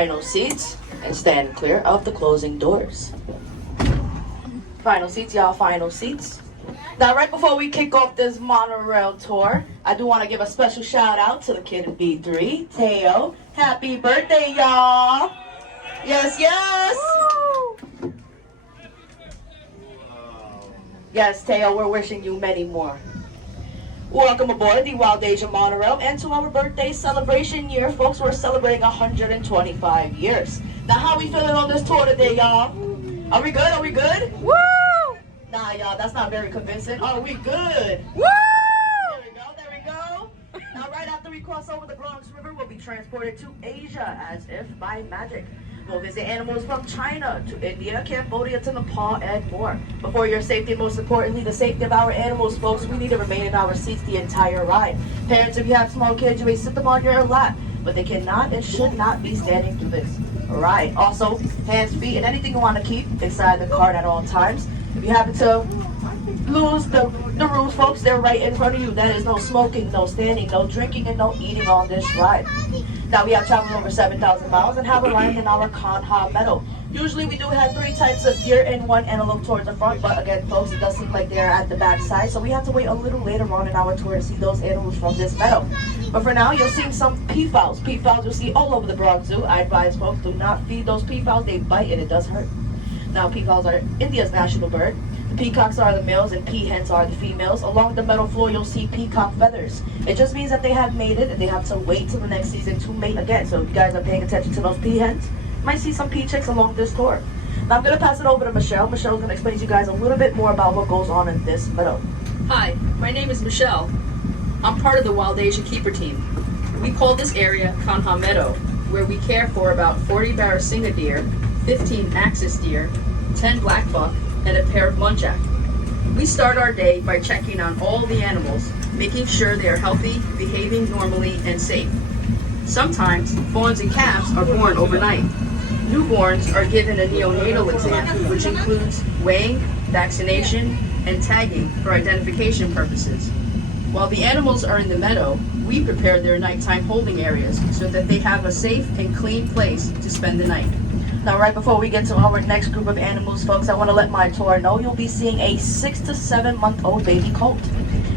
final seats and stand clear of the closing doors. Final seats, y'all, final seats. Now, right before we kick off this monorail tour, I do want to give a special shout out to the kid in B3, Teo. Happy birthday, y'all. Yes, yes. Woo! Yes, Teo, we're wishing you many more. Welcome aboard the Wild Asia Monorail and to our birthday celebration year, folks. We're celebrating 125 years. Now, how we feeling on this tour today, y'all? Are we good? Are we good? Woo! Nah, y'all, that's not very convincing. Are we good? Woo! There we go, there we go. Now, right after we cross over the Bronx River, we'll be transported to Asia as if by magic. We'll visit animals from China to India, Cambodia to Nepal, and more. But for your safety, most importantly, the safety of our animals, folks, we need to remain in our seats the entire ride. Parents, if you have small kids, you may sit them on your lap, but they cannot and should not be standing through this ride. Also, hands, feet, and anything you want to keep inside the cart at all times. If you happen to lose the rules, folks, they're right in front of you. That is no smoking, no standing, no drinking, and no eating on this ride. Now, we have traveled over 7,000 miles and have arrived in our Kanha Meadow. Usually, we do have 3 types of deer and 1 antelope towards the front, but again, folks, it does seem like they're at the back side, so we have to wait a little later on in our tour to see those animals from this meadow. But for now, you're seeing some peafowls. Peafowls you'll see all over the Bronx Zoo. I advise folks, do not feed those peafowls. They bite and it does hurt. Now, peafowls are India's national bird. The peacocks are the males and peahens are the females. Along the meadow floor, you'll see peacock feathers. It just means that they have mated and they have to wait till the next season to mate again. So if you guys are paying attention to those peahens, you might see some pea chicks along this tour. Now I'm going to pass it over to Michelle. Michelle's going to explain to you guys a little bit more about what goes on in this meadow. Hi, my name is Michelle. I'm part of the Wild Asia Keeper team. We call this area Kanha Meadow, where we care for about 40 Barasingha deer, 15 axis deer, 10 black buck, and a pair of muntjac. We start our day by checking on all the animals, making sure they are healthy, behaving normally, and safe. Sometimes, fawns and calves are born overnight. Newborns are given a neonatal exam, which includes weighing, vaccination, and tagging for identification purposes. While the animals are in the meadow, we prepare their nighttime holding areas so that they have a safe and clean place to spend the night. Now, right before we get to our next group of animals, folks, I want to let my tour know you'll be seeing a 6 to 7 month old baby colt.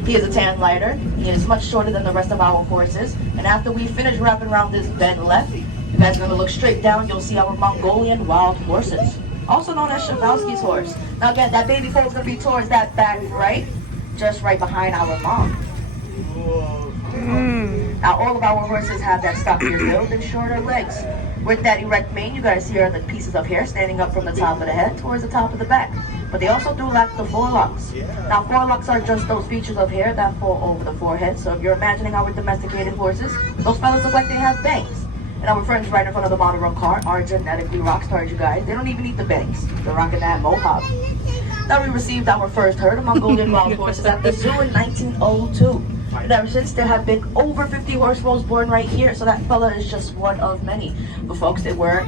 He is a tan lighter. He is much shorter than the rest of our horses. And after we finish wrapping around this bend left, you guys are going to look straight down. You'll see our Mongolian wild horses, also known as Shabowski's horse. Now, again, that baby colt is going to be towards that back right, just right behind our mom. Now, all of our horses have that stockier build and shorter legs. With that erect mane, you guys see are the pieces of hair standing up from the top of the head towards the top of the back. But they also do lack the forelocks. Now, forelocks are just those features of hair that fall over the forehead. So if you're imagining our domesticated horses, those fellas look like they have bangs. And our friends right in front of the monorail car are genetically rock stars, you guys. They don't even need the bangs. They're rocking that mohawk. Now, we received our first herd of Mongolian wild horses at the zoo in 1902. And ever since, there have been over 50 horse foals born right here, so that fella is just one of many. But folks, they were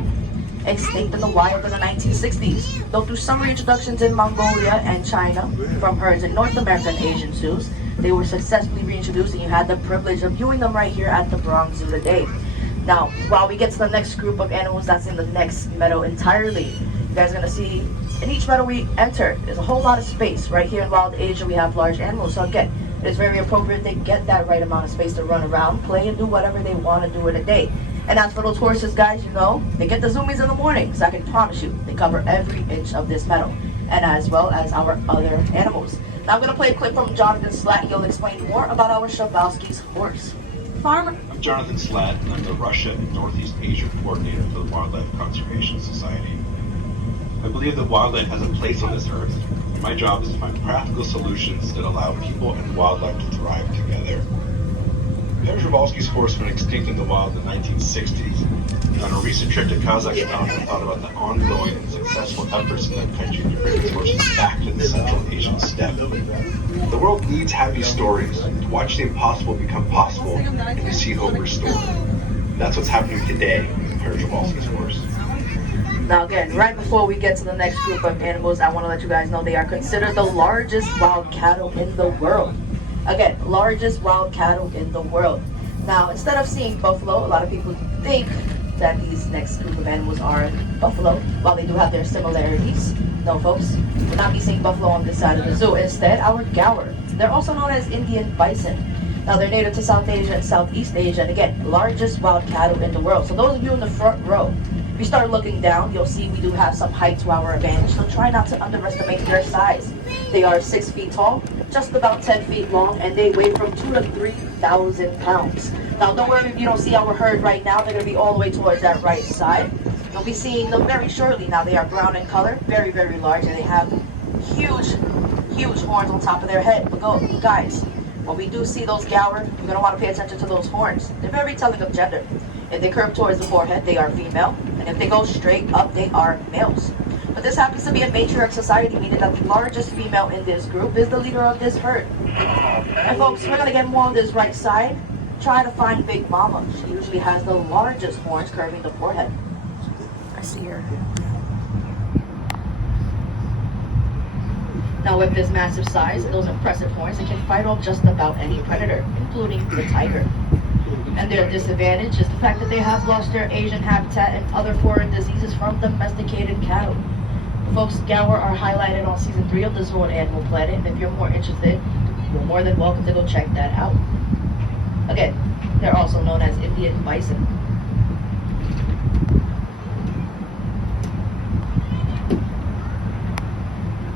extinct in the wild in the 1960s. Though through some reintroductions in Mongolia and China from herds in North America and Asian zoos, they were successfully reintroduced, and you had the privilege of viewing them right here at the Bronx Zoo today. Now, while we get to the next group of animals that's in the next meadow entirely, you guys are going to see in each meadow we enter, there's a whole lot of space. Right here in Wild Asia, we have large animals, so again, it's very appropriate they get that right amount of space to run around, play, and do whatever they want to do in a day. And as for those horses, guys, you know, they get the zoomies in the morning, so I can promise you, they cover every inch of this meadow, and as well as our other animals. Now I'm going to play a clip from Jonathan Slatt, and he'll explain more about our Shabowski's horse. I'm Jonathan Slatt, and I'm the Russia and Northeast Asia coordinator for the Wildlife Conservation Society. I believe that wildlife has a place on this earth. My job is to find practical solutions that allow people and wildlife to thrive together. Przewalski's horse went extinct in the wild in the 1960s. On a recent trip to Kazakhstan, I thought about the ongoing and successful efforts in that country to bring its horses back to the Central Asian steppe. The world needs happy stories, to watch the impossible become possible, and to see hope restored. That's what's happening today with Przewalski's horse. Now again, right before we get to the next group of animals, I want to let you guys know they are considered the largest wild cattle in the world. Again, largest wild cattle in the world. Now, instead of seeing buffalo, a lot of people think that these next group of animals are buffalo. While they do have their similarities, no folks, will not be seeing buffalo on this side of the zoo. Instead, our gaur. They're also known as Indian bison. Now they're native to South Asia and Southeast Asia, and again, largest wild cattle in the world. So those of you in the front row, if you start looking down, you'll see we do have some height to our advantage, so try not to underestimate their size. They are 6 feet tall, just about 10 feet long, and they weigh from 2,000 to 3,000 pounds. Now don't worry if you don't see our herd right now, they're going to be all the way towards that right side. You'll be seeing them very shortly. Now they are brown in color, very, very large, and they have huge, huge horns on top of their head. But go, guys, when we do see those gaur, you're going to want to pay attention to those horns. They're very telling of gender. If they curve towards the forehead, they are female. And if they go straight up, they are males. But this happens to be a matriarch society, meaning that the largest female in this group is the leader of this herd. And folks, we're going to get more on this right side. Try to find Big Mama. She usually has the largest horns curving the forehead. I see her. Now with this massive size and those impressive horns, it can fight off just about any predator, including the tiger. And their disadvantage is the fact that they have lost their Asian habitat and other foreign diseases from domesticated cattle. Folks, gaur are highlighted on season 3 of the Zoo on Animal Planet, and if you're more interested, you're more than welcome to go check that out. Again, they're also known as Indian bison.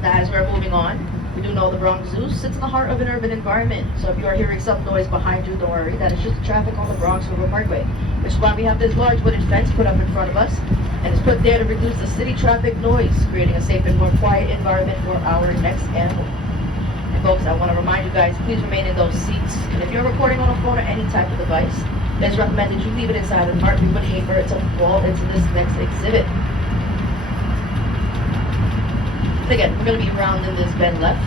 Now, as we're moving on, we do know the Bronx Zoo sits in the heart of an urban environment. So if you are hearing some noise behind you, don't worry. That is just the traffic on the Bronx River Parkway, which is why we have this large wooden fence put up in front of us. And it's put there to reduce the city traffic noise, creating a safe and more quiet environment for our next animal. And folks, I want to remind you guys, please remain in those seats. And if you're recording on a phone or any type of device, it's recommended you leave it inside the cart. We would hate for it to fall into this next exhibit. And again, we're going to be rounding this bend left.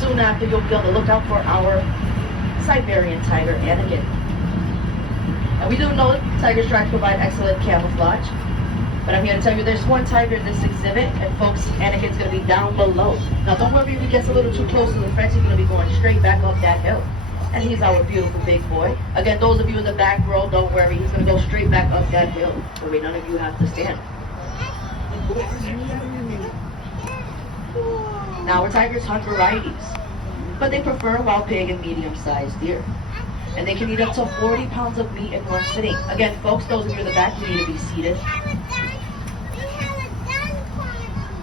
Soon after, you'll be able to look out for our Siberian tiger, Anakin. And we do know that tiger stripes provide excellent camouflage. But I'm here to tell you there's one tiger in this exhibit, and folks, Anakin's going to be down below. Now don't worry if he gets a little too close to the fence, he's going to be going straight back up that hill. And he's our beautiful big boy. Again, those of you in the back row, don't worry, he's going to go straight back up that hill. That way none of you have to stand. Now, our tigers hunt varieties, but they prefer wild pig and medium-sized deer. And they can eat up to 40 pounds of meat in one sitting. Again, folks, those of you in the back, you need to be seated.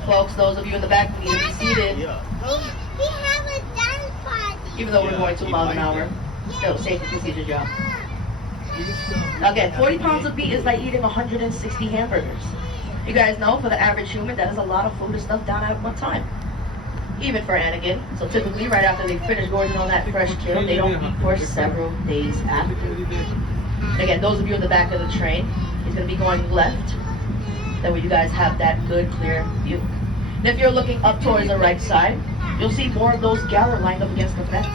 Folks, those of you in the back, you need to be seated. Even though we're going 2 miles an hour, still safe and procedure job. Now again, 40 pounds of meat is like eating 160 hamburgers. You guys know, for the average human, that is a lot of food to stuff down at one time. Even for Anakin. So typically, right after they finish gorging on that fresh kill, they don't eat for several days after. Again, those of you in the back of the train, he's going to be going left. That way you guys have that good, clear view. And if you're looking up towards the right side, you'll see more of those gaur lined up against the fence.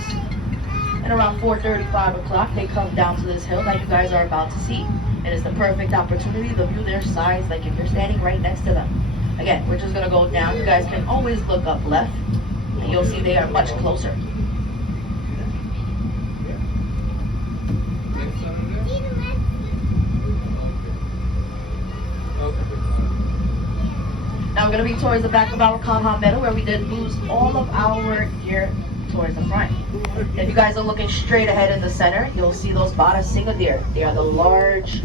And around 4:30, 5 o'clock, they come down to this hill that you guys are about to see. And it's the perfect opportunity to view their size, like if you're standing right next to them. Again, we're just going to go down. You guys can always look up left, and you'll see they are much closer. Now we're going to be towards the back of our compound meadow, where we did lose all of our gear towards the front. If you guys are looking straight ahead in the center, you'll see those Barasinga deer. They are the large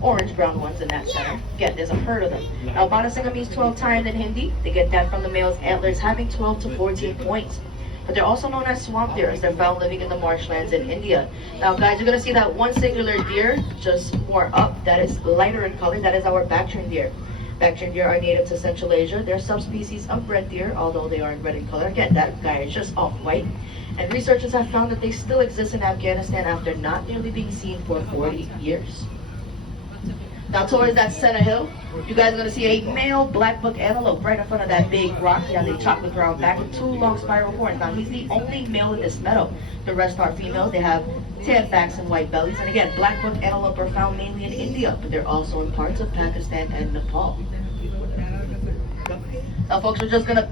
orange-brown ones in that center. Again, there's a herd of them. Now, Barasinga means 12 timed in Hindi. They get that from the male's antlers having 12 to 14 points. But they're also known as swamp deer, as they're found living in the marshlands in India. Now, guys, you're going to see that one singular deer just more up that is lighter in color. That is our Bactrian deer. Bactrian deer are native to Central Asia. They're subspecies of red deer, although they aren't red in color. Again, that guy is just off-white. And researchers have found that they still exist in Afghanistan after not nearly being seen for 40 years. Now towards that center hill, you guys are going to see a male black buck antelope right in front of that big rock. He has a chocolate brown back and 2 long spiral horns. Now he's the only male in this meadow. The rest are females. They have tan backs and white bellies. And again, black buck antelope are found mainly in India, but they're also in parts of Pakistan and Nepal. Now folks, we're just going to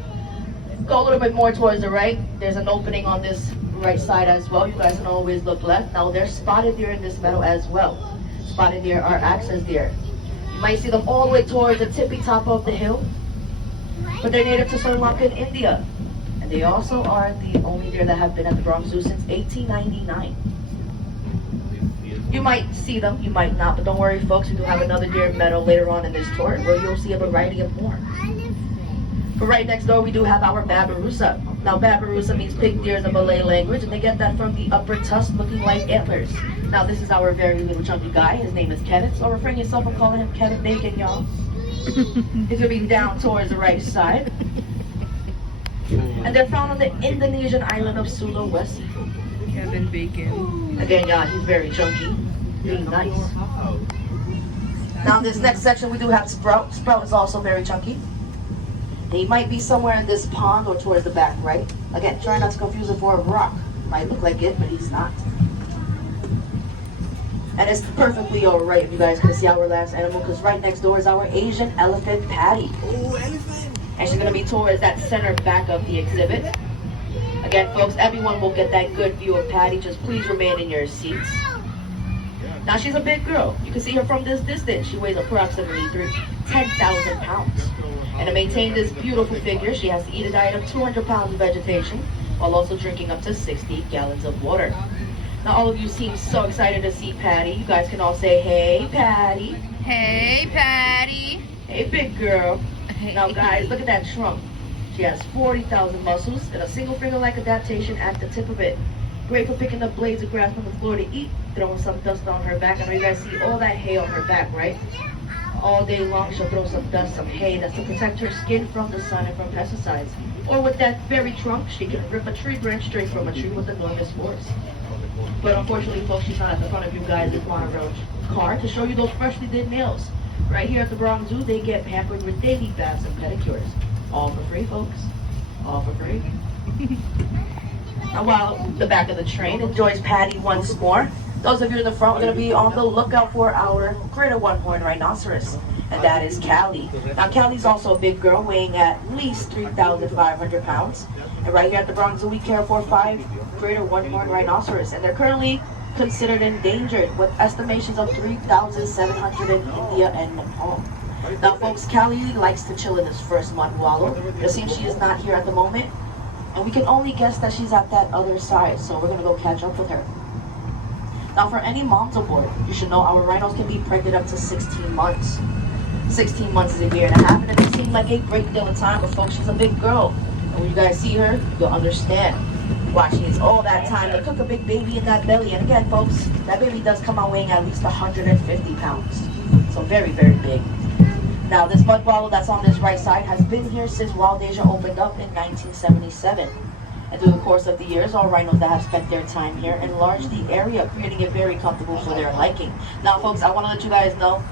go a little bit more towards the right. There's an opening on this right side as well. You guys can always look left. Now there's spotted deer in this meadow as well. Spotted deer are access deer. You might see them all the way towards the tippy top of the hill. But they're native to Sri Lanka in India. And they also are the only deer that have been at the Bronx Zoo since 1899. You might see them, you might not, but don't worry folks, we do have another deer meadow later on in this tour where you'll see a variety of more. But right next door we do have our Babirusa. Now Babirusa means pig deer in the Malay language, and they get that from the upper tusk looking like antlers. Now this is our very little chunky guy, his name is Kenneth, so refrain yourself from calling him Kenneth Bacon, y'all. He's gonna be down towards the right side. And they're found on the Indonesian island of Sulawesi. Kevin Bacon. Again, y'all, he's very chunky. He's nice. Now, in this next section, we do have Sprout. Sprout is also very chunky. He might be somewhere in this pond or towards the back, right? Again, try not to confuse it for a rock. Might look like it, but he's not. And it's perfectly alright if you guys can see our last animal, because right next door is our Asian elephant Patty. Oh, elephant! And she's going to be towards that center back of the exhibit. Again, folks, everyone will get that good view of Patty. Just please remain in your seats. Now, she's a big girl. You can see her from this distance. She weighs approximately 10,000 pounds. And to maintain this beautiful figure, she has to eat a diet of 200 pounds of vegetation while also drinking up to 60 gallons of water. Now, all of you seem so excited to see Patty. You guys can all say, hey, Patty. Hey, Patty. Hey, big girl. Now, guys, look at that trunk. She has 40,000 muscles and a single finger-like adaptation at the tip of it. Great for picking up blades of grass from the floor to eat, throwing some dust on her back. I know you guys see all that hay on her back, right? All day long, she'll throw some dust, some hay. That's to protect her skin from the sun and from pesticides. Or with that very trunk, she can rip a tree branch straight from a tree with enormous force. But unfortunately, folks, she's not at the front of you guys' Monorail car to show you those freshly did nails. Right here at the Bronx Zoo, they get pampered with daily baths and pedicures. All for free, folks. All for free. Now, while the back of the train enjoys Patty once more, those of you in the front are going to be on the lookout for our greater one-horned rhinoceros, and that is Callie. Now, Callie's also a big girl, weighing at least 3,500 pounds. And right here at the Bronx Zoo, we care for 5 greater one-horned rhinoceros, and they're currently considered endangered, with estimations of 3,700 in India and Nepal. Now, folks, Callie likes to chill in this first mud wallow. It seems she is not here at the moment, and we can only guess that she's at that other side, so we're going to go catch up with her. Now, for any moms aboard, you should know our rhinos can be pregnant up to 16 months. 16 months is a year and a half, and it may seem like a great deal of time, but folks, she's a big girl. And when you guys see her, you'll understand why she needs all that time to cook a big baby in that belly. And again, folks, that baby does come out weighing at least 150 pounds. So very, very big. Now, this mud wallow that's on this right side has been here since Wild Asia opened up in 1977. And through the course of the years, all rhinos that have spent their time here enlarged the area, creating it very comfortable for their liking. Now, folks, I want to let you guys know,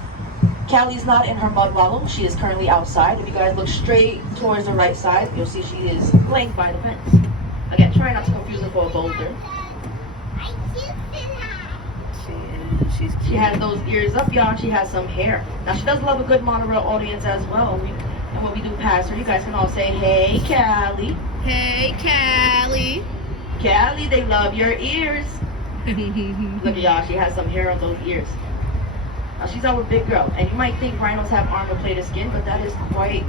Callie's not in her mud wallow. She is currently outside. If you guys look straight towards the right side, you'll see she is laying by the fence. Again, try not to confuse her for a boulder. She has those ears up, y'all. She has some hair. Now, she does love a good Monorail audience as well. And when we do pass her, you guys can all say, hey, Callie. Hey, Callie. Callie, they love your ears. Look at y'all. She has some hair on those ears. Now, she's our big girl. And you might think rhinos have armor-plated skin, but that is quite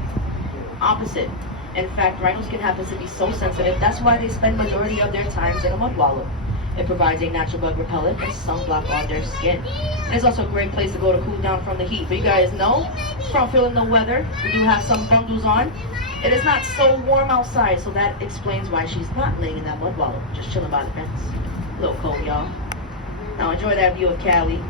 opposite. In fact, rhino skin happens to be so sensitive. That's why they spend majority of their times in a mud wallow. It provides a natural bug repellent and sunblock on their skin. And it's also a great place to go to cool down from the heat. But you guys know, from feeling the weather, we do have some bundles on. It is not so warm outside, so that explains why she's not laying in that mud wallow, just chilling by the fence. A little cold, y'all. Now enjoy that view of Callie.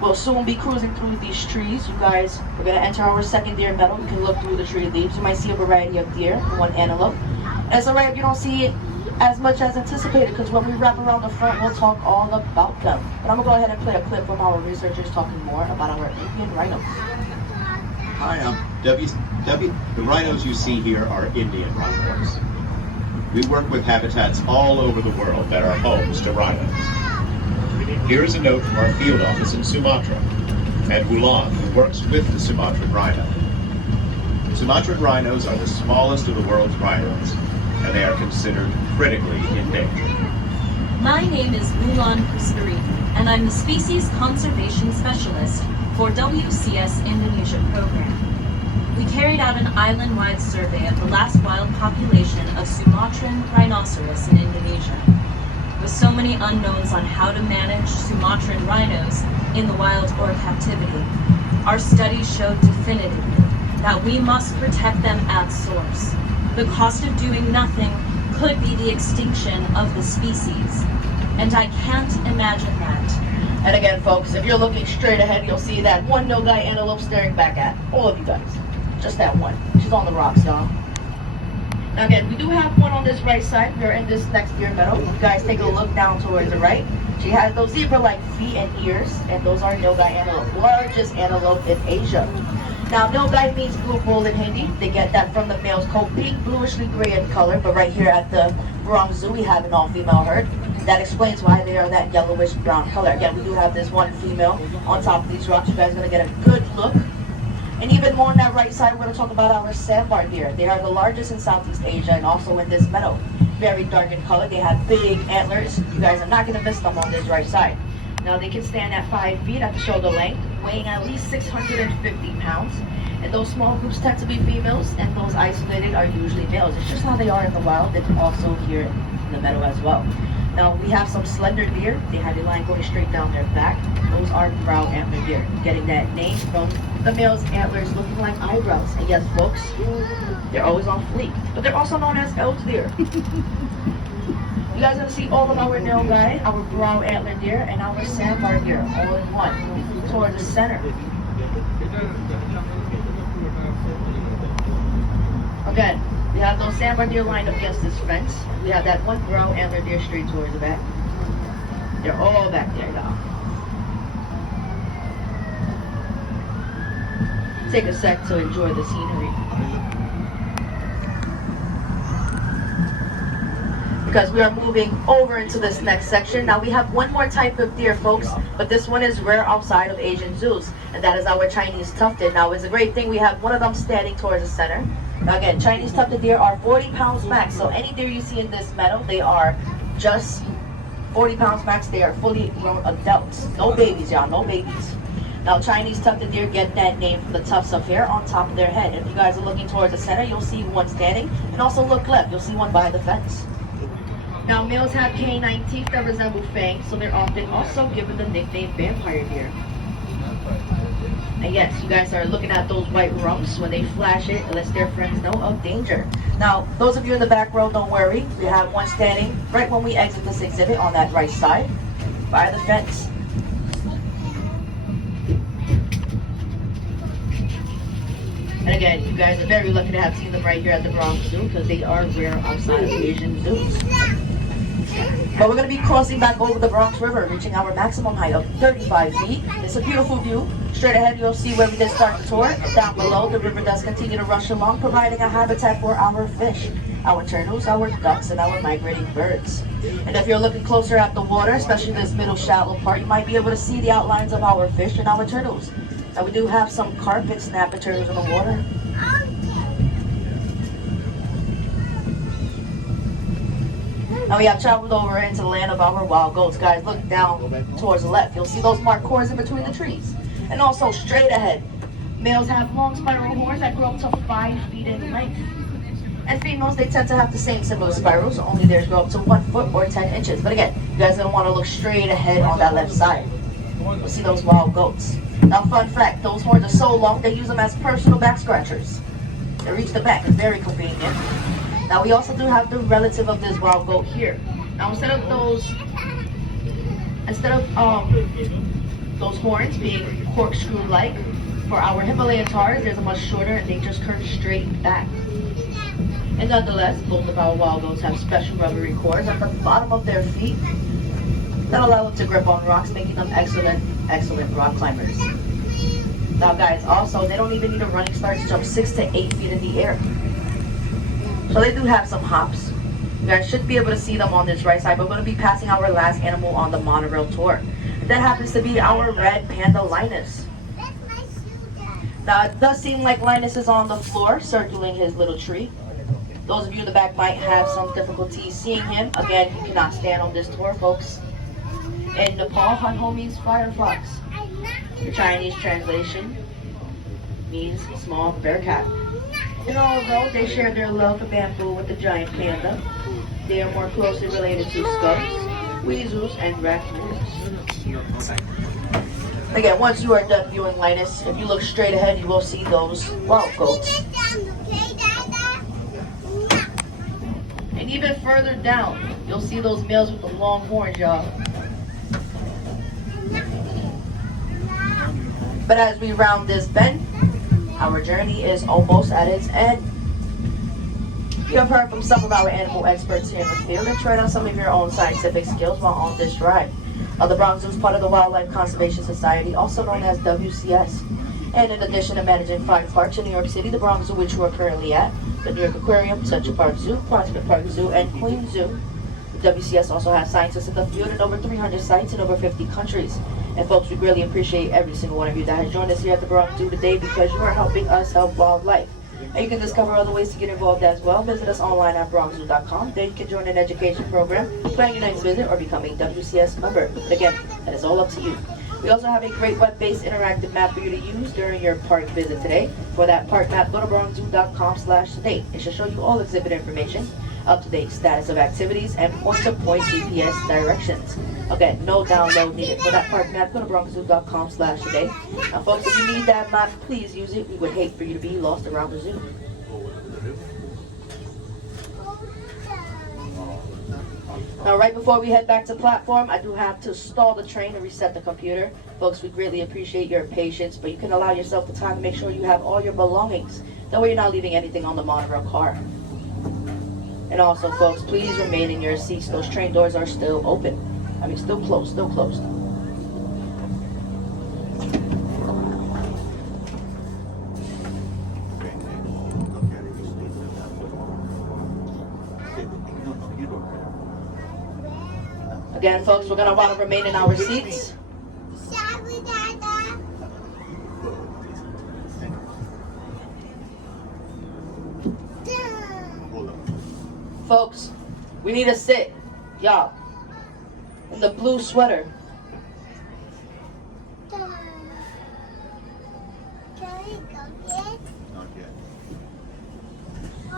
We'll soon be cruising through these trees. You guys, we're going to enter our second deer meadow. You can look through the tree leaves. You might see a variety of deer and one antelope. And it's alright if you don't see it as much as anticipated, because when we wrap around the front, we'll talk all about them. But I'm going to go ahead and play a clip from our researchers talking more about our Indian rhinos. Hi, the rhinos you see here are Indian rhinos. We work with habitats all over the world that are homes to rhinos. Here is a note from our field office in Sumatra, and Wulan, who works with the Sumatran rhino. Sumatran rhinos are the smallest of the world's rhinos, and they are considered critically endangered. My name is Wulan Kuspari, and I'm the Species Conservation Specialist for WCS Indonesia program. We carried out an island-wide survey of the last wild population of Sumatran rhinoceros in Indonesia. With so many unknowns on how to manage Sumatran rhinos in the wild or captivity, our studies showed definitively that we must protect them at source. The cost of doing nothing could be the extinction of the species, and I can't imagine that. And again, folks, if you're looking straight ahead, you'll see that one nilgai antelope staring back at all of you guys. Just that one. She's on the rocks, y'all. Now again, we do have one on this right side. We're in this next deer meadow. You guys take a look down towards the right. She has those zebra-like feet and ears, and those are nilgai antelope, largest antelope in Asia. Now, nilgai means blue bull in Hindi. They get that from the male's coat being bluishly gray in color, but right here at the Bronx Zoo, we have an all-female herd. That explains why they are that yellowish brown color. Again, we do have this one female on top of these rocks. You guys are going to get a good look. And even more on that right side, we're going to talk about our sandbar deer. They are the largest in Southeast Asia and also in this meadow. Very dark in color. They have big antlers. You guys are not going to miss them on this right side. Now, they can stand at 5 feet at the shoulder length, weighing at least 650 pounds. And those small groups tend to be females, and those isolated are usually males. It's just how they are in the wild and also here in the meadow as well. Now, we have some slender deer. They have a line going straight down their back. Those are brown antler deer, getting that name from the male's antlers looking like eyebrows. And yes, folks, they're always on fleek, but they're also known as elk deer. You guys are going to see all of our nilgai, our brown antler deer, and our sandbar deer all in one. Towards the center. Again, we have those sandbar deer lined up against this fence. We have that one brown antler deer straight towards the back. They're all back there, y'all. Take a sec to enjoy the scenery. Because we are moving over into this next section. Now we have one more type of deer, folks, but this one is rare outside of Asian zoos, and that is our Chinese tufted. Now it's a great thing we have one of them standing towards the center. Now again, Chinese tufted deer are 40 pounds max, so any deer you see in this meadow, they are just 40 pounds max. They are fully grown adults. No babies, y'all, no babies. Now Chinese tufted deer get that name from the tufts of hair on top of their head. If you guys are looking towards the center, you'll see one standing, and also look left, you'll see one by the fence. Now, males have canine teeth that resemble fangs, so they're often also given the nickname vampire deer. And yes, you guys are looking at those white rumps. When they flash it, it lets their friends know of danger. Now, those of you in the back row, don't worry. We have one standing right when we exit this exhibit on that right side, by the fence. And again, you guys are very lucky to have seen them right here at the Bronx Zoo, because they are rare outside of Asian zoos. But we're going to be crossing back over the Bronx River, reaching our maximum height of 35 feet. It's a beautiful view. Straight ahead, you'll see where we did start the tour. Down below, the river does continue to rush along, providing a habitat for our fish, our turtles, our ducks, and our migrating birds. And if you're looking closer at the water, especially this middle shallow part, you might be able to see the outlines of our fish and our turtles. Now, we do have some carpet snapper turtles in the water. Now we have traveled over into the land of our wild goats. Guys, look down towards the left. You'll see those marked cords in between the trees. And also straight ahead, males have long spiral horns that grow up to 5 feet in length. And females, they tend to have the same similar spirals, only theirs grow up to 1 foot or 10 inches. But again, you guys are going to want to look straight ahead on that left side. You'll see those wild goats. Now, fun fact, those horns are so long, they use them as personal back scratchers. They reach the back, it's very convenient. Now, we also do have the relative of this wild goat here. Now, instead of those horns being corkscrew-like, for our Himalayan taurs, there's a much shorter, and they just curve straight back. And nonetheless, both of our wild goats have special rubbery cords at the bottom of their feet that allow them to grip on rocks, making them excellent rock climbers. Now guys, also, they don't even need a running start to jump 6 to 8 feet in the air. So they do have some hops. You guys should be able to see them on this right side, but we're going to be passing our last animal on the monorail tour. That happens to be our red panda Linus. Now it does seem like Linus is on the floor, circling his little tree. Those of you in the back might have some difficulty seeing him. Again, he cannot stand on this tour, folks. In Nepal, hunt homies, fire fox. The Chinese translation means small bear cat. And although they share their love for bamboo with the giant panda, they are more closely related to skunks, weasels, and raccoons. Again, once you are done viewing Linus, if you look straight ahead, you will see those wild goats. And even further down, you'll see those males with the long horns, y'all. But as we round this bend, our journey is almost at its end. You have heard from some of our animal experts here in the field and tried out some of your own scientific skills while on this ride. The Bronx Zoo is part of the Wildlife Conservation Society, also known as WCS. And in addition to managing 5 parks in New York City, the Bronx Zoo, which we're currently at, the New York Aquarium, Central Park Zoo, Prospect Park Zoo, and Queens Zoo. The WCS also has scientists in the field in over 300 sites in over 50 countries. And folks, we really appreciate every single one of you that has joined us here at the Bronx Zoo today because you are helping us help wildlife. And you can discover other ways to get involved as well. Visit us online at bronxzoo.com. There you can join an education program, plan your next visit, or become a WCS member. But again, that is all up to you. We also have a great web-based interactive map for you to use during your park visit today. For that park map, go to bronxzoo.com/today. It should show you all exhibit information, up-to-date status of activities, and point-to-point GPS directions. Again, no download needed. For that park map, go to bronxzoo.com/today. Now, folks, if you need that map, please use it. We would hate for you to be lost around the zoo. Now, right before we head back to platform, I do have to stall the train and reset the computer. Folks, we greatly appreciate your patience, but you can allow yourself the time to make sure you have all your belongings. That way you're not leaving anything on the monorail car. And also, folks, please remain in your seats. Those train doors are still open. I mean, still closed, still closed. Again, folks, we're going to want to remain in our seats. Folks, we need to sit, y'all, in the blue sweater.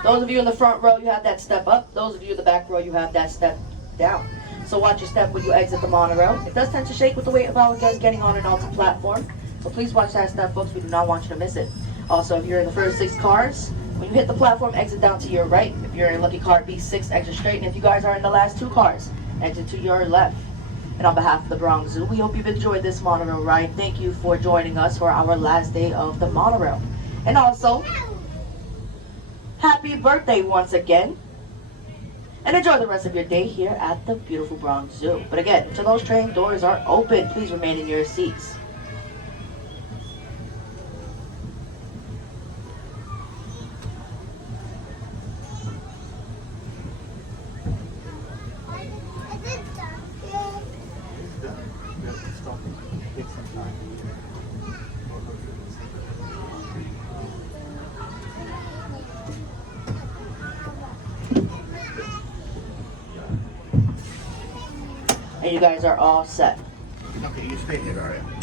Those of you in the front row, you have that step up. Those of you in the back row, you have that step down. So watch your step when you exit the monorail. It does tend to shake with the weight of our guests getting on and off the platform. So please watch that step, folks. We do not want you to miss it. Also, if you're in the first 6 cars, when you hit the platform, exit down to your right. If you're in lucky car B6, exit straight. And if you guys are in the last 2 cars, exit to your left. And on behalf of the Bronx Zoo, we hope you've enjoyed this monorail ride. Thank you for joining us for our last day of the monorail. And also, happy birthday once again. And enjoy the rest of your day here at the beautiful Bronx Zoo. But again, until those train doors are open, please remain in your seats. And you guys are all set. Okay, you stay here, all right?